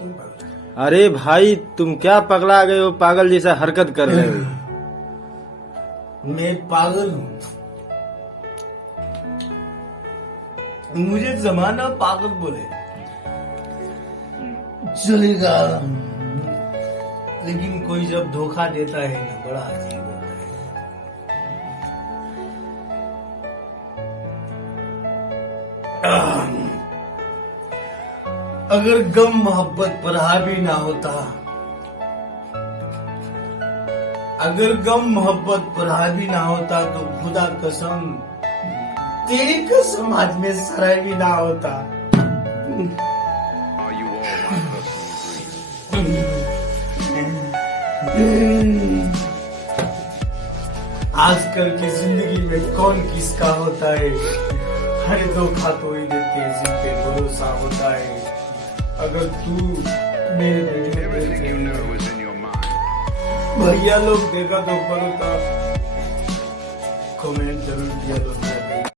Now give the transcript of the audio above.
क्यों पगला? अरे भाई तुम क्या पगला गए हो, पागल जैसा हरकत कर रहे हो। मैं पागल हूँ, मुझे जमाना पागल बोले चलेगा, लेकिन कोई जब धोखा देता है ना, बड़ा अजीब होता है। अगर गम मोहब्बत पर हावी ना होता, अगर गम मोहब्बत पर हावी ना होता तो खुदा कसम, तेरी कसम आज में सराय भी ना होता। आजकल की जिंदगी में कौन किसका होता है, हर धोखा तो ही देते हैं जिन पे भरोसा होता है। अगर तू मेरे भैया लोग देखा तो बोलो तो कमेंट जरूर किया।